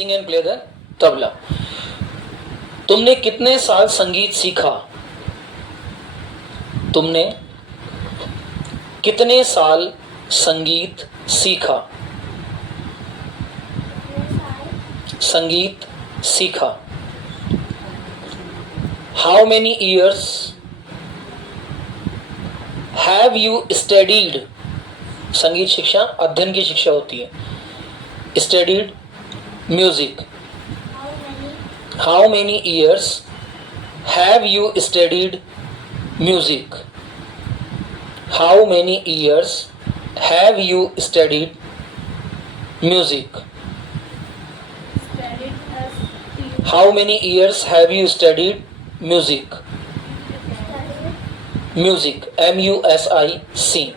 sing and play the tabla. तुमने कितने साल संगीत सीखा? तुमने कितने साल संगीत सीखा? संगीत सीखा। How many years have you studied? संगीत शिक्षा अध्ययन की शिक्षा होती है। Studied music. How many years have you studied music? How many years have you studied music? How many years have you studied music? Music. M-U-S-I-C.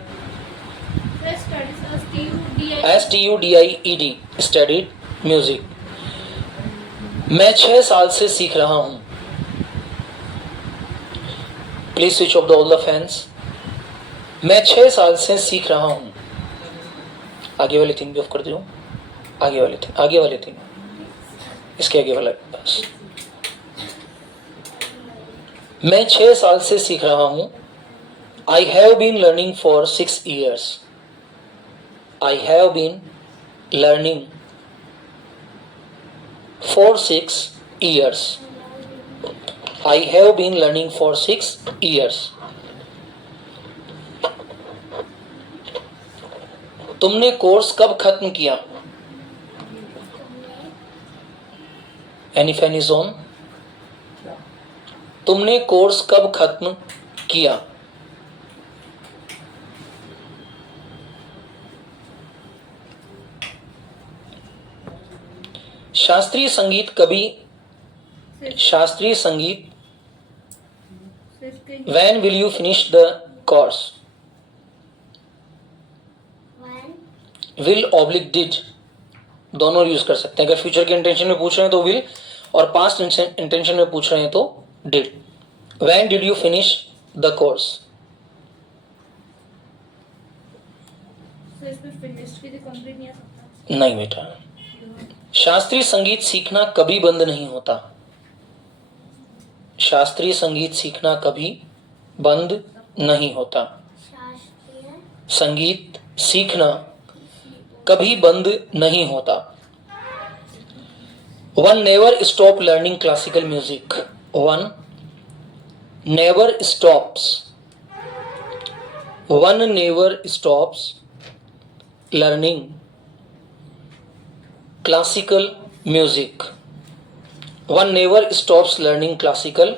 S-T-U-D-I-E-D. Studied music. मैं 6 साल से सीख रहा हूं। Please switch off the all the fans. मैं 6 साल से सीख रहा हूं। आगे वाले 3 भी ऑफ कर दो। आगे वाले तीन इसके आगे वाला बस। मैं 6 साल से सीख रहा हूं। I have been learning for 6 years. I have been learning for 6 years. I have been learning for 6 years. तुमने कोर्स कब खत्म किया? एनी फैनी जोन। तुमने कोर्स कब खत्म किया? शास्त्रीय संगीत When will you finish the course? Will oblique did दोनों यूज कर सकते हैं। अगर फ्यूचर के इंटेंशन में पूछ रहे हैं तो will, और पास्ट इंटेंशन में पूछ रहे हैं तो did. When did you finish the course? नहीं बेटा। शास्त्रीय संगीत सीखना कभी बंद नहीं होता। शास्त्रीय संगीत सीखना कभी बंद नहीं होता। संगीत सीखना कभी बंद नहीं होता। One never stop learning classical music. One never stops. One never stops learning classical music. One never stops learning classical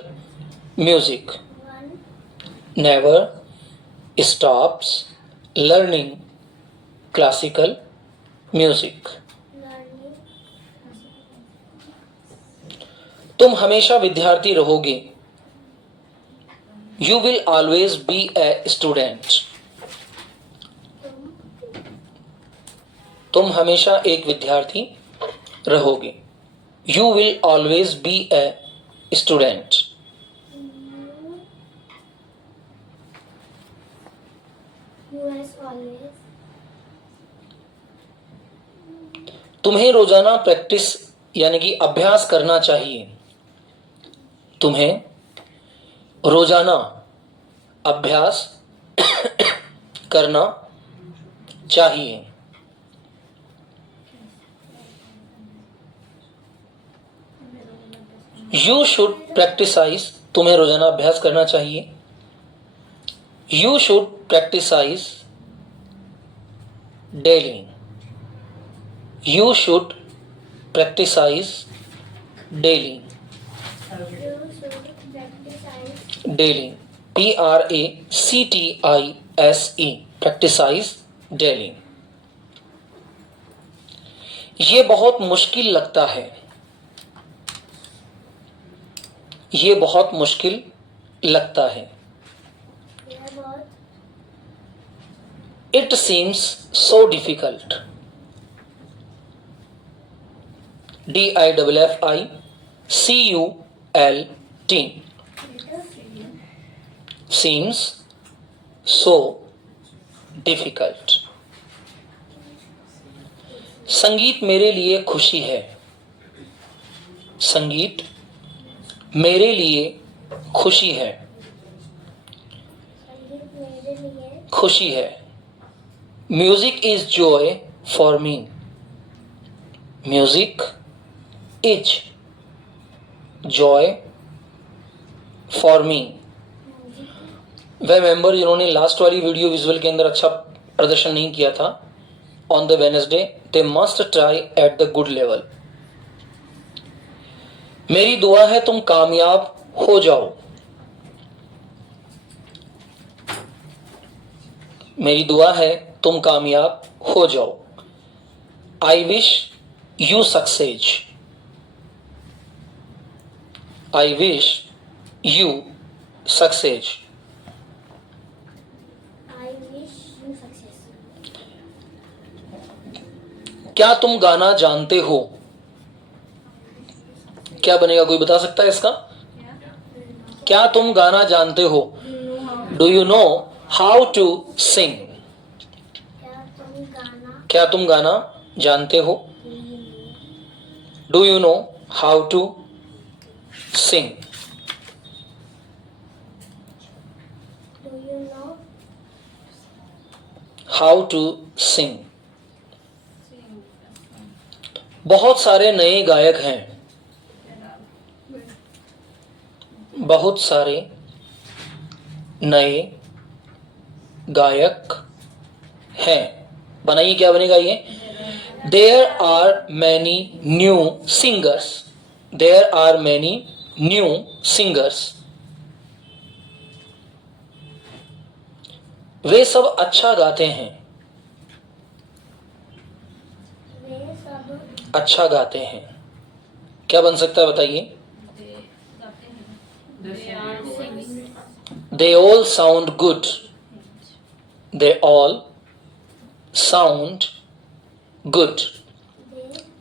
music. Never stops learning classical music. तुम हमेशा विद्यार्थी रहोगे। You will always be a student. तुम हमेशा एक विद्यार्थी रहोगे। You will always be a student. तुम्हें रोजाना प्रैक्टिस यानी कि अभ्यास करना चाहिए। तुम्हें रोजाना अभ्यास करना चाहिए। You should practice. तुम्हें रोजाना अभ्यास करना चाहिए। You should practice daily. You should practice daily. Daily. Practice. Practice daily. ये बहुत मुश्किल लगता है। ये बहुत मुश्किल लगता है। It seems so difficult. D-I-F-F-I-C-U-L-T. Seems so difficult. संगीत मेरे लिए खुशी है। संगीत मेरे लिए खुशी है. संगीत मेरे लिए खुशी है. Music is Joy for me. Music is Joy for me. वह मेंबर जिन्होंने लास्ट वाली वीडियो विजुअल के अंदर अच्छा प्रदर्शन नहीं किया था on the Wednesday, they must try at the good level. मेरी दुआ है तुम कामयाब हो जाओ. मेरी दुआ है तुम कामयाब हो जाओ. I wish you success. I wish you success. I wish you success. क्या तुम गाना जानते हो? क्या बनेगा, कोई बता सकता है इसका? क्या तुम गाना जानते हो? Do you know how to sing? क्या तुम गाना जानते हो? Do you know how to sing? Do you know how to sing. बहुत सारे नए गायक हैं. बहुत सारे नए गायक हैं. बनाइए क्या बनेगा ये? There are many new singers. There are many new singers. वे सब अच्छा गाते हैं. वे सब अच्छा गाते हैं. क्या बन सकता है बताइए? They all sound good. They all sound good.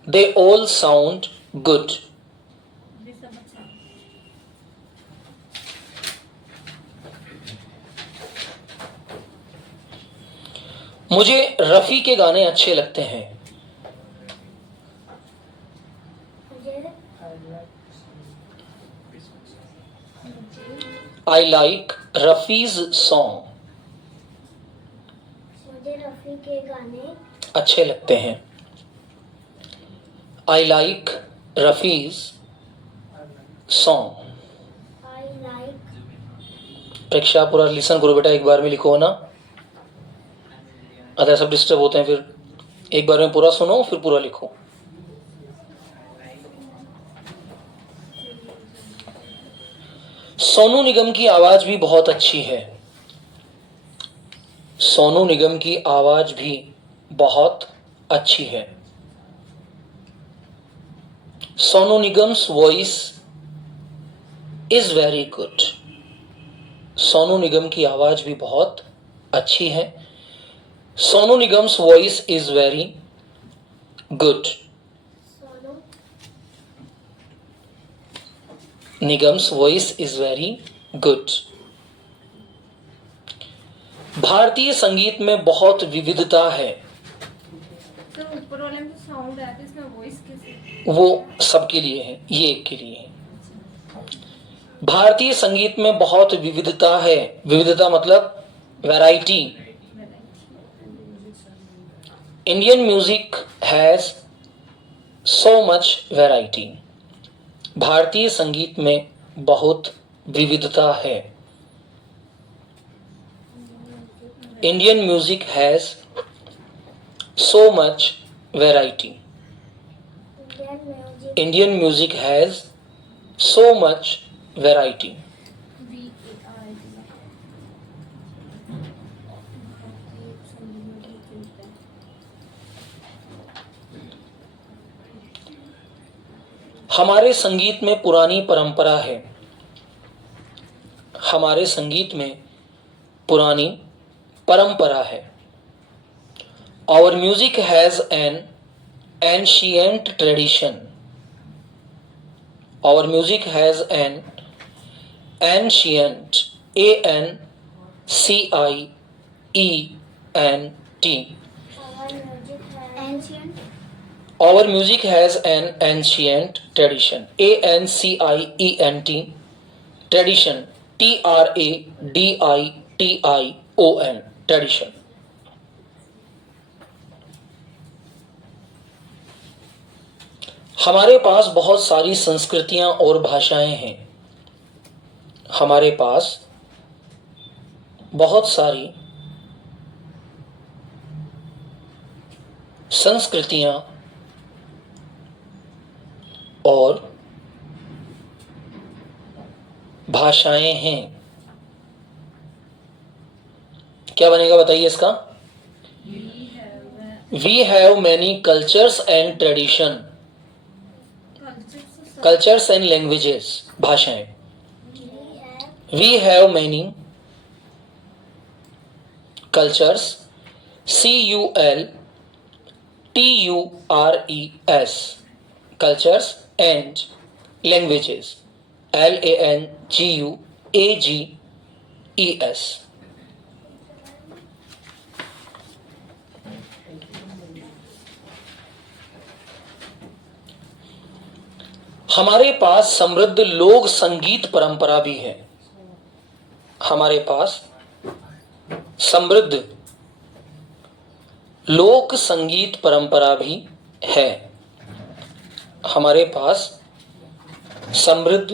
They all sound good. मुझे रफ़ी के गाने अच्छे लगते हैं. मुझे I like Rafi's song. मुझे रफ़ी के गाने अच्छे लगते हैं. I like Rafi's song. I like. Preksha पूरा लिसन करो बेटा, एक बार में लिखो ना, अदर सब डिस्टर्ब होते हैं. फिर एक बार में पूरा सुनो फिर पूरा लिखो. सोनू निगम की आवाज भी बहुत अच्छी है. सोनू निगम की आवाज भी बहुत अच्छी है. Sonu Nigam's voice is very good. Sonu Nigam की आवाज भी बहुत अच्छी है. Sonu Nigam's voice is very good. Sonu Nigam's voice is very good. भारतीय संगीत में बहुत विविधता है. तो ऊपर वाले में साउंड है तो इसमें वॉइस कैसे? वो सबके लिए है, ये एक के लिए है. भारतीय संगीत में बहुत विविधता है. विविधता मतलब variety. Indian music has so much variety. भारतीय संगीत में बहुत विविधता है. Indian music has so much variety. Indian Indian music music has so much variety. हमारे संगीत में पुरानी परंपरा है. हमारे संगीत में पुरानी परंपरा है. Our music has an ancient tradition. Our music has an ancient ancient our music है ancient. Our music has an ancient tradition. ANCIENT. Tradition. TRADITION. Tradition. हमारे पास बहुत सारी संस्कृतियां और भाषाएं हैं. हमारे पास बहुत सारी संस्कृतियां और भाषाएं हैं. क्या बनेगा बताइए इसका? We have many cultures and tradition. Cultures and languages, भाषाएं. We have many cultures, CULTURES, cultures and languages, LANGUAGES. हमारे पास समृद्ध लोक संगीत परंपरा भी है. हमारे पास समृद्ध लोक संगीत परंपरा भी है. हमारे पास समृद्ध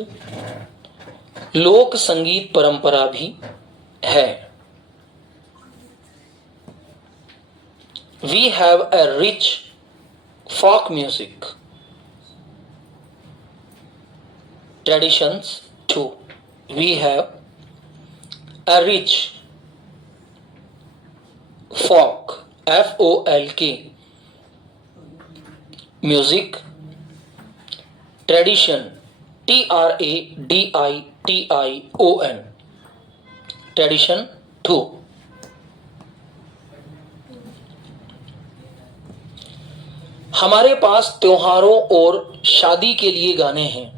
लोक संगीत परंपरा भी है. We have a rich folk music traditions too. We have a rich folk, FOLK, music tradition, TRADITION, tradition too. हमारे पास त्योहारों और शादी के लिए गाने हैं.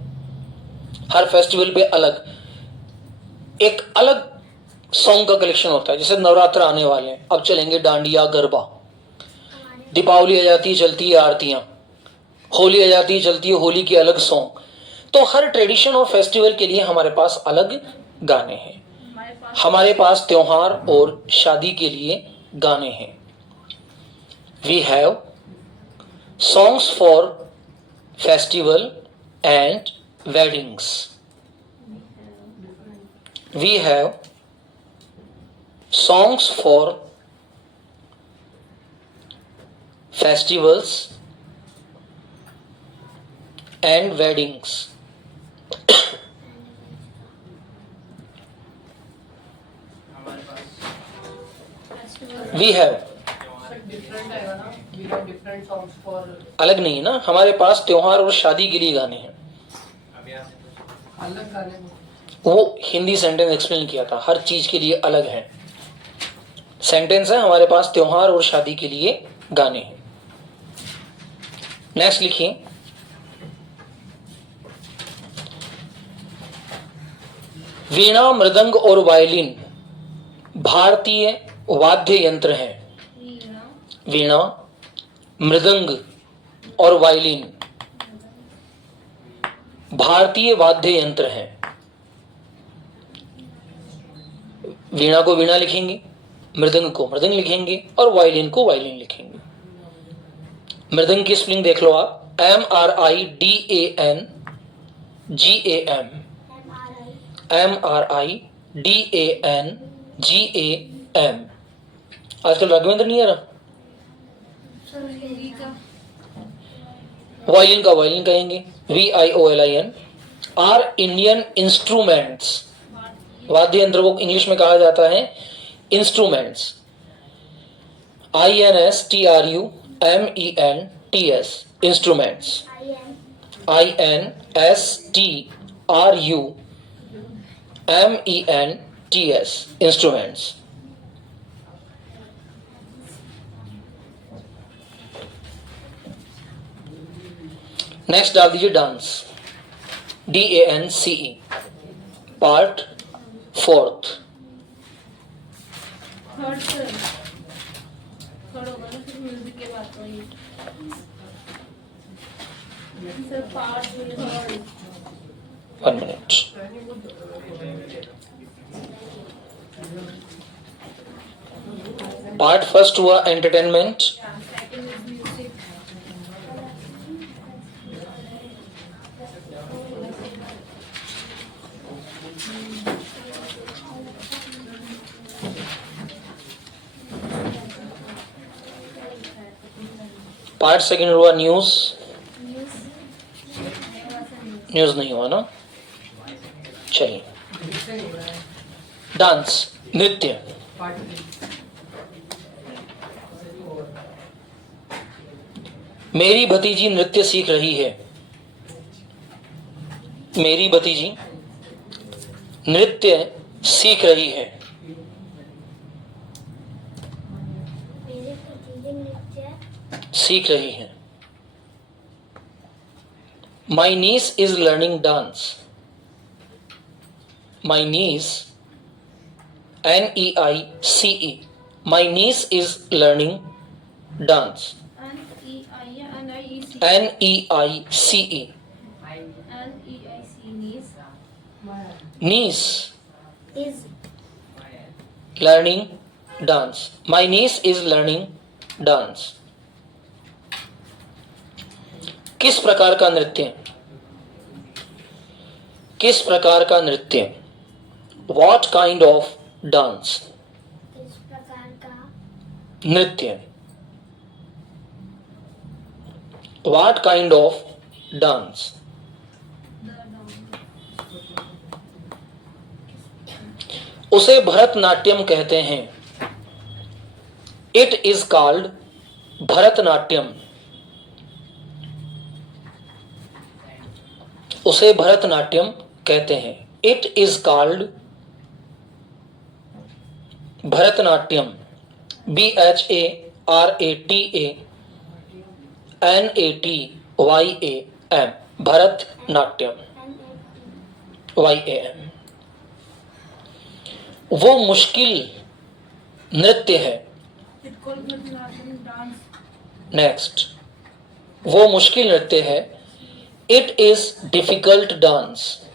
हर फेस्टिवल पे अलग एक अलग सॉन्ग का कलेक्शन होता है. जैसे नवरात्र आने वाले हैं, अब चलेंगे डांडिया, गरबा. दीपावली आ जाती है, चलती है आरतियां. होली आ जाती है, चलती है होली की अलग सॉन्ग. तो हर ट्रेडिशन और फेस्टिवल के लिए हमारे पास अलग गाने हैं. हमारे पास त्योहार और शादी के लिए गाने हैं. We have songs for festival and weddings. We have songs for festivals and weddings. We have different songs for अलग नहीं है ना. हमारे पास त्योहार और शादी के लिए गाने हैं. अलग गाने. वो हिंदी सेंटेंस एक्सप्लेन किया था. हर चीज के लिए अलग है. सेंटेंस है हमारे पास त्योहार और शादी के लिए गाने हैं. नेक्स्ट लिखिए. वीणा, मृदंग और वायलिन भारतीय वाद्य यंत्र हैं. वीणा, मृदंग और वायलिन भारतीय वाद्य यंत्र हैं. वीणा को वीणा लिखेंगे, मृदंग को मृदंग लिखेंगे और वायलिन को वायलिन लिखेंगे. मृदंग की स्पेलिंग देख लो आप. MRIDANGAM. आजकल राघवेंद्र नहीं आ रहा. वायलिन का वायलिन कहेंगे, VIOLIN. Are Indian instruments. वाद्य यंत्र को इंग्लिश में कहा जाता है instruments. INSTRUMENTS, instruments. INSTRUMENTS, instruments. Next डाल दीजिए dance. DANCE, part 4th. Third sir third होगा ना, फिर म्यूजिक के बाद तो ये Sir, part we heard. 1 minute. Part first हुआ entertainment, Yeah, second is music. Part second हुआ न्यूज। न्यूज़ न्यूज नहीं हुआ ना, चलिए। डांस, नृत्य। मेरी भतीजी नृत्य सीख रही है। मेरी भतीजी नृत्य सीख रही है। मेरे भतीजे नृत्य सीख रही है। My niece is learning dance. My niece, NEICE, my niece is learning dance. N-E-I-C. NEICE, N-E-I-C, knees. niece इज learning dance. My niece is learning dance. किस प्रकार का नृत्य? किस प्रकार का नृत्य? What kind of dance? किस प्रकार का नृत्य। What kind of dance? The down. उसे भरतनाट्यम कहते हैं। It is called Bharatanatyam. उसे भरतनाट्यम कहते हैं। It is called Bharatanatyam. BHARATANATYAM, Bharatanatyam. YAM। वो मुश्किल नृत्य है। It called Bharatanatyam dance. Next, वो मुश्किल नृत्य है। It is difficult dance.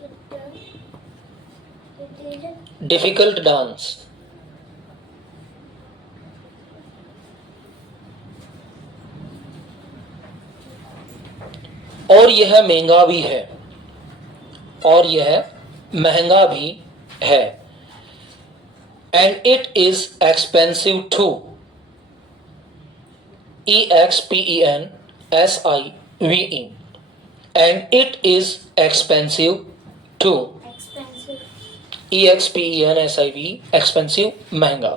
It is difficult dance. और यह महंगा भी है। और यह महंगा भी है। And it is expensive too. EXPENSIVE, and it is expensive too. Expensive EXPENSIVE, expensive, महंगा।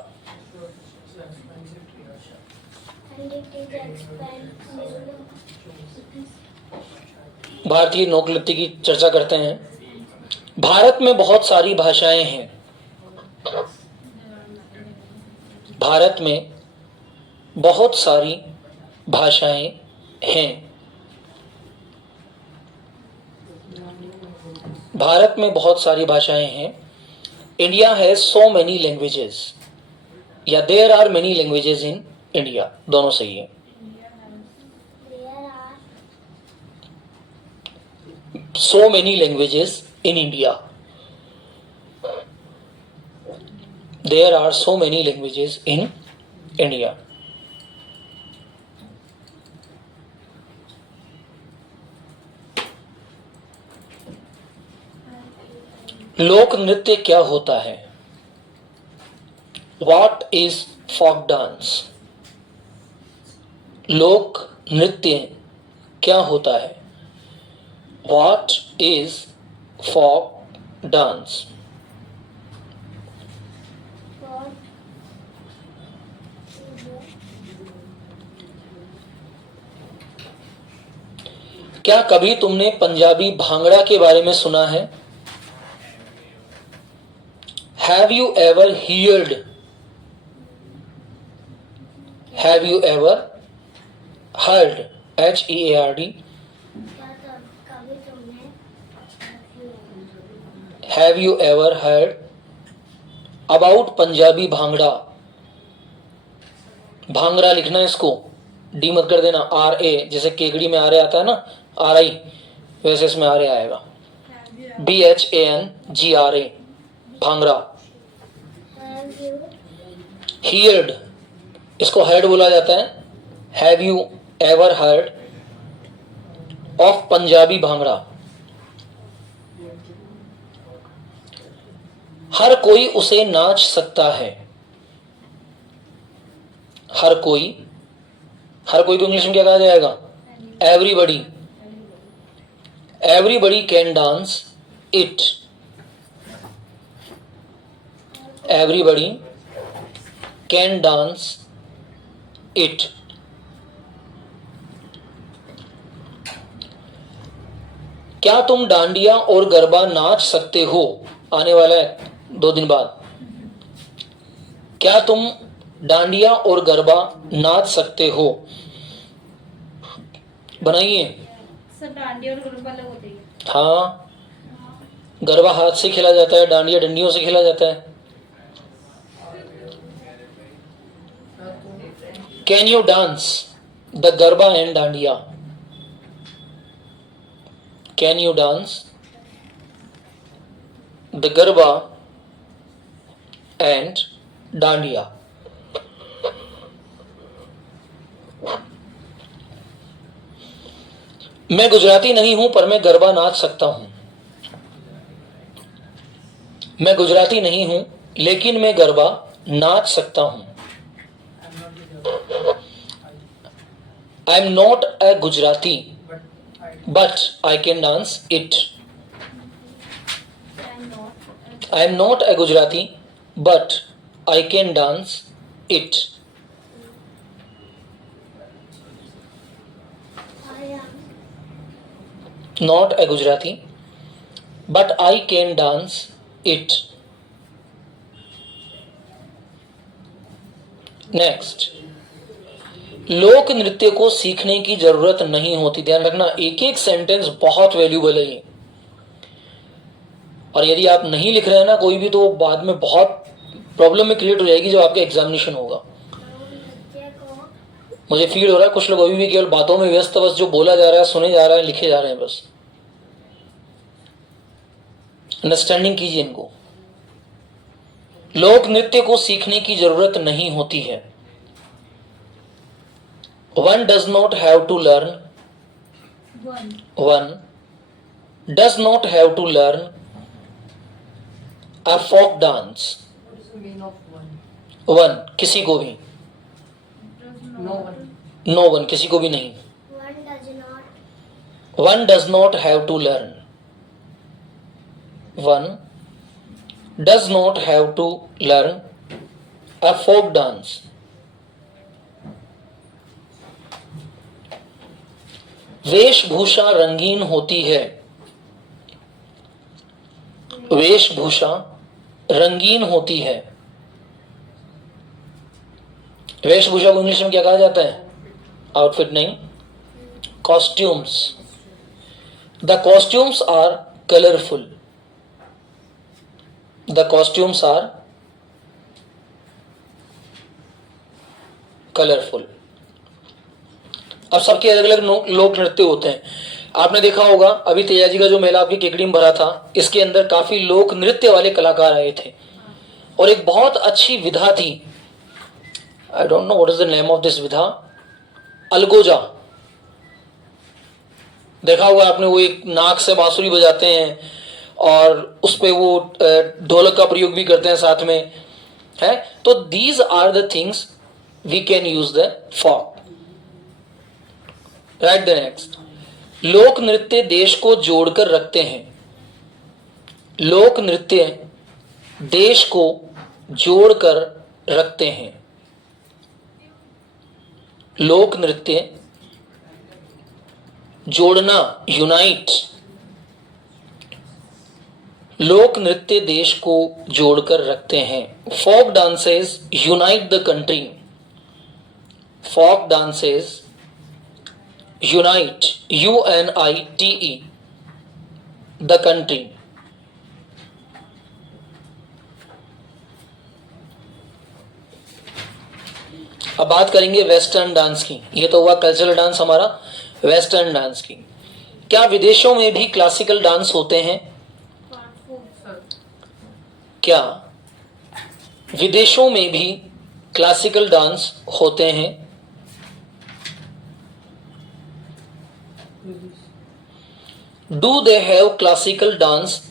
एंड इट इज एक्सपेंसिव भारतीय लोक नृत्य की चर्चा करते हैं। भारत में बहुत सारी भाषाएं हैं। भारत में बहुत सारी भाषाएं हैं। भारत में बहुत सारी भाषाएं हैं। India has so many languages, या there are many languages in India, दोनों सही है। There are so many languages in India. There are so many languages in India. लोक नृत्य क्या होता है? What is folk dance? लोक नृत्य क्या होता है? What is folk dance? गॉड क्या कभी तुमने पंजाबी भांगड़ा के बारे में सुना है? Have you ever heard? Have you ever heard? HEARD. क्या कभी तुमने Have you ever heard about Punjabi bhangra? Bhangra लिखना है इसको, डी मत कर देना, आर ए, जैसे केकड़ी में आर ए आता है ना, आर आई, वैसे इसमें आर ए आएगा, BHANGRA, bhangra. Have you heard, इसको हर्ड बोला जाता है। Have you ever heard of Punjabi bhangra? हर कोई उसे नाच सकता है। हर कोई, हर कोई को इंग्लिश में क्या कहा जाएगा? Everybody. Everybody can dance it. Everybody can dance it. क्या तुम डांडिया और गरबा नाच सकते हो? आने वाला है 2 दिन बाद। क्या तुम डांडिया और गरबा नाच सकते हो? बनाइए। सर डांडिया और गरबा अलग होते हैं। हाँ, गरबा हाथ से खेला जाता है, डांडिया डंडियों से खेला जाता है। Can you dance the garba and dandiya? Can you dance the garba and dandiya? मैं गुजराती नहीं हूं पर मैं गरबा नाच सकता हूं। मैं गुजराती नहीं हूं लेकिन मैं गरबा नाच सकता हूं। I am not a Gujarati but I can dance it. I am not a Gujarati but I can dance it. I am Not a Gujarati, but I can dance it. Next, लोक नृत्य को सीखने की जरूरत नहीं होती। ध्यान रखना, एक एक सेंटेंस बहुत वैल्यूबल है ये। और यदि आप नहीं लिख रहे हैं ना कोई भी, तो बाद में बहुत प्रॉब्लम में क्रिएट हो जाएगी जब आपका एग्जामिनेशन होगा। नृत्य को मुझे फील हो रहा है कुछ लोग अभी भी केवल बातों में व्यस्त, बस जो बोला जा रहा है सुने जा रहे हैं, लिखे जा रहे हैं बस। अंडरस्टैंडिंग कीजिए इनको। लोक नृत्य को सीखने की जरूरत नहीं होती है। One does not have to learn. One does not have to learn a folk dance. One किसी को भी, no one किसी को भी नहीं। one does not One does not have to learn. One does not have to learn a folk dance. वेशभूषा रंगीन होती है। वेशभूषा रंगीन होती है। वेशभूषा को इंग्लिश में क्या कहा जाता है? आउटफिट नहीं, costumes. The costumes are colourful. The costumes are colourful. अब सबके अलग अलग लोक नृत्य होते हैं। आपने देखा होगा अभी तेजाजी का जो मेला आपकी केकड़ी में भरा था, इसके अंदर काफी लोक नृत्य वाले कलाकार आए थे और एक बहुत अच्छी विधा थी। I don't know what is the name of this विधा। अलगोजा। देखा होगा आपने, वो एक नाक से बांसुरी बजाते हैं और उस पे वो ढोलक का प्रयोग भी करते हैं साथ में, है। तो these are the things we can use the folk. Right the next. लोक नृत्य देश को जोड़कर रखते हैं। लोक नृत्य देश को जोड़कर रखते हैं। लोक नृत्य जोड़ना, यूनाइट। लोक नृत्य देश को जोड़कर रखते हैं। Folk dances unite the country. Folk dances unite, UNITE, the country. अब बात करेंगे वेस्टर्न डांस की। ये तो हुआ कल्चरल डांस हमारा, वेस्टर्न डांस की। क्या विदेशों में भी क्लासिकल डांस होते हैं? क्या विदेशों में भी क्लासिकल डांस होते हैं? Do they have classical dance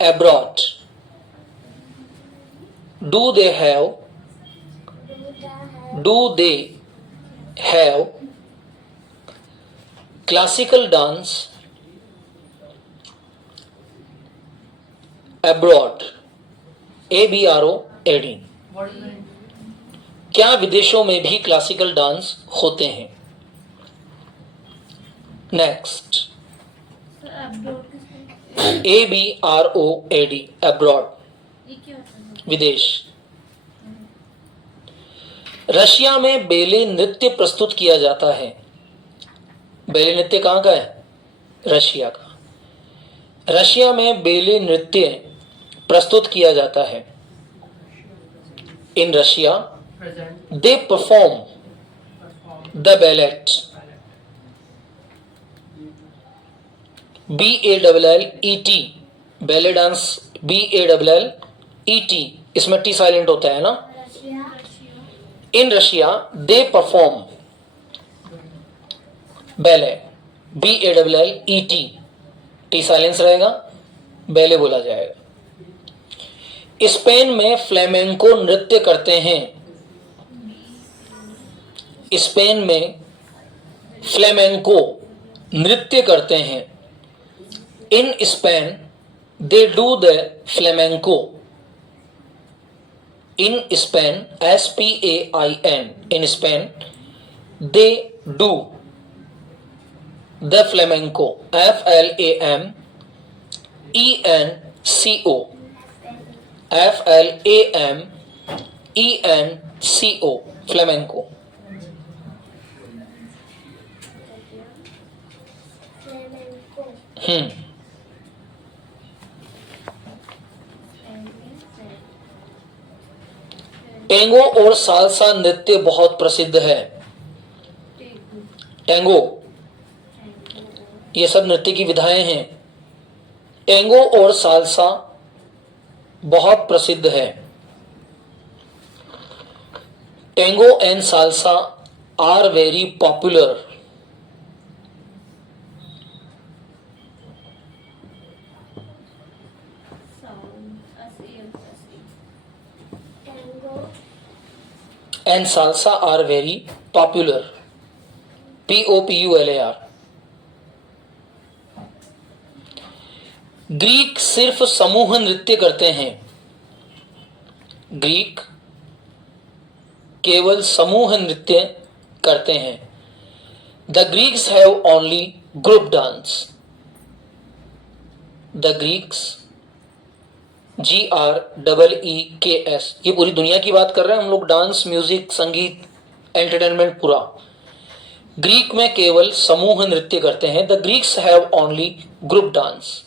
abroad? Do they have classical dance abroad? ABROAD। क्या विदेशों में भी क्लासिकल डांस होते हैं? नेक्स्ट, ABROAD, अब्रॉड, विदेश। रशिया में बेले नृत्य प्रस्तुत किया जाता है। बेले नृत्य कहाँ का है? रशिया का। रशिया में बेले नृत्य प्रस्तुत किया जाता है। In Russia they perform the ballot, BALLET, ballet dance, BALLET, इसमें टी साइलेंट होता है ना। In Russia they perform ballet, BALLET, T silence रहेगा, बैले बोला जाएगा। स्पेन में फ्लेमेंको नृत्य करते हैं। स्पेन में फ्लेमेंको नृत्य करते हैं। In Spain, they do the flamenco. In Spain, SPAIN. In Spain, they do the flamenco. FLAMENCO. FLAMENCO. Flamenco. Tengo और सालसा नृत्य बहुत प्रसिद्ध है। टेंगो, ये सब नृत्य की विधाएं हैं। टेंगो और सालसा बहुत प्रसिद्ध है। Tango and salsa are very popular. And salsa are very popular. POPULAR। Greek सिर्फ समूह नृत्य करते हैं। ग्रीक केवल समूह नृत्य करते हैं। The Greeks have only group dance. The Greeks, GREEKS, ये पूरी दुनिया की बात कर रहे हैं हम लोग, डांस, म्यूजिक, संगीत, एंटरटेनमेंट पूरा। ग्रीक में केवल समूह नृत्य करते हैं। The Greeks have only group dance.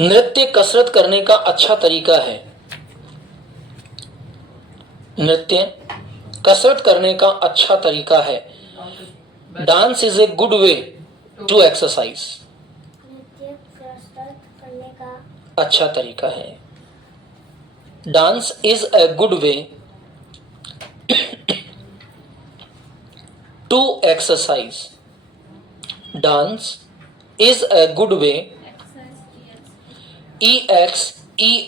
नृत्य कसरत करने का अच्छा तरीका है। नृत्य कसरत करने का अच्छा तरीका है। Dance is a good way to exercise. नृत्य कसरत करने का अच्छा तरीका है। Dance is a good way to exercise. Dance is a good way, EXERCISE,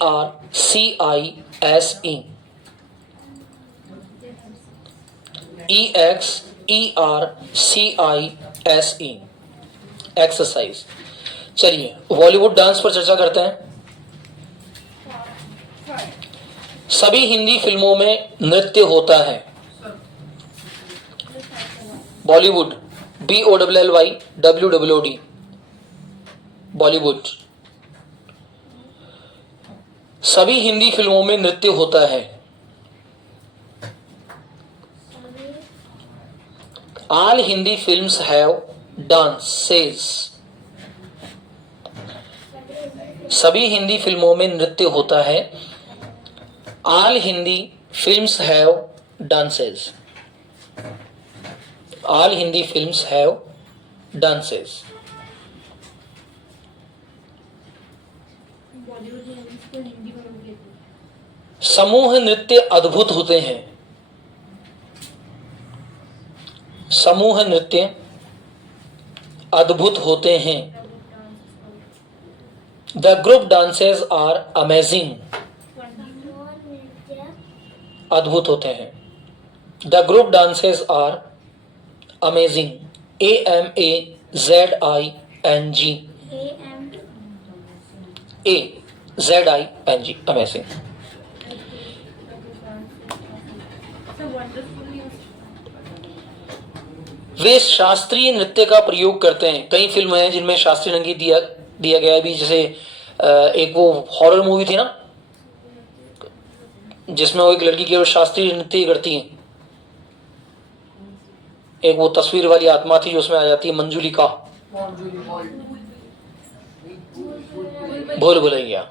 EXERCISE, exercise. चलिए बॉलीवुड डांस पर चर्चा करते हैं। सभी हिंदी फिल्मों में नृत्य होता है। बॉलीवुड, BOLLYWOOD, बॉलीवुड। सभी हिंदी फिल्मों में नृत्य होता है। All Hindi films have dances. सभी हिंदी फिल्मों में नृत्य होता है। All Hindi films have dances. All Hindi films have dances. Bollywood movies को हिंदी में बोल लेते हैं। समूह नृत्य अद्भुत होते हैं। समूह नृत्य अद्भुत होते हैं। The group dances are amazing. समूह नृत्य अद्भुत होते हैं। The group dances are amazing. AMAZING। AM AZING amazing. So wonderful news. वे शास्त्रीय नृत्य का प्रयोग करते हैं। कई फिल्म हैं जिनमें शास्त्रीय संगीत दिया गया है भी, जैसे एक वो हॉरर मूवी थी ना, जिसमें वो एक लड़की केवल शास्त्रीय नृत्य करती है। एक वो तस्वीर वाली आत्मा थी जो उसमें आ जाती है, मंजुलिका, भूल भुलैया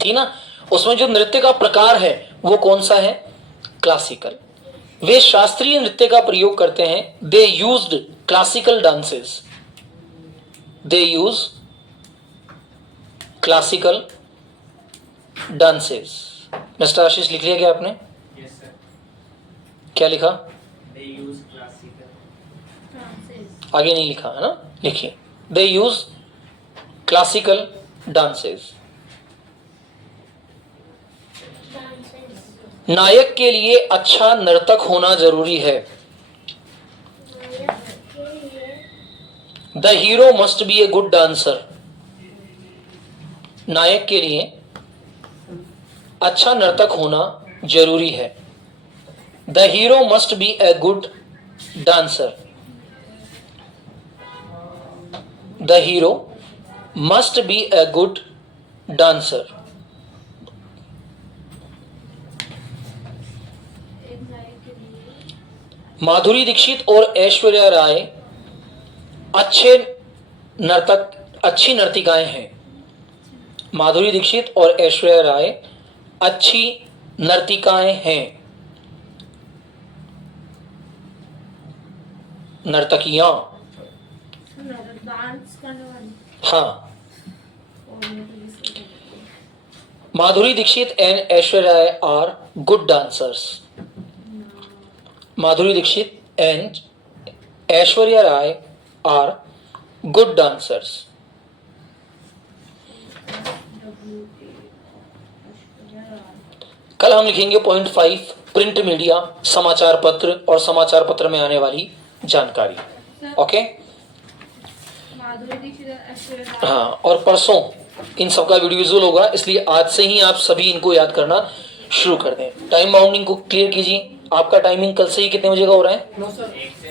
थी ना। उसमें जो नृत्य का प्रकार है वो कौन सा है? क्लासिकल। वे शास्त्रीय नृत्य का प्रयोग करते हैं। They used classical dances. They use classical dances. Mister Ashish लिख लिया क्या आपने? Yes, sir. क्या लिखा? They use classical. Dances. आगे नहीं लिखा है ना, लिखिए। दे यूज क्लासिकल डांसेस। डांसेस। नायक के लिए अच्छा नर्तक होना जरूरी है। नायक के लिए the hero must be a good dancer. नायक के लिए अच्छा नर्तक होना जरूरी है। The hero must be a good dancer. The hero must be a good dancer. एक नायक के लिए माधुरी दीक्षित और ऐश्वर्या राय अच्छी नर्तिकाएं हैं। माधुरी दीक्षित और ऐश्वर्या राय अच्छी नर्तिकाएं हैं। नर्तकियां, डांस करने वाली हाँ। और मूवीज को कहते हैं। Madhuri Dixit and Aishwarya Rai are good dancers. Madhuri Dixit and Aishwarya Rai are good dancers. कल हम लिखेंगे पॉइंट 5 प्रिंट मीडिया, समाचार पत्र और समाचार पत्र में आने वाली जानकारी। ओके, माधुरी दीक्षित और ऐश्वर्या राय। हाँ। और परसों इन सबका वीडियो विजुअल होगा, इसलिए आज से ही आप सभी इनको याद करना शुरू कर दें। टाइम बाउंडिंग को क्लियर कीजिए। आपका टाइमिंग कल से ही कितने बजे का हो रहा है? एक से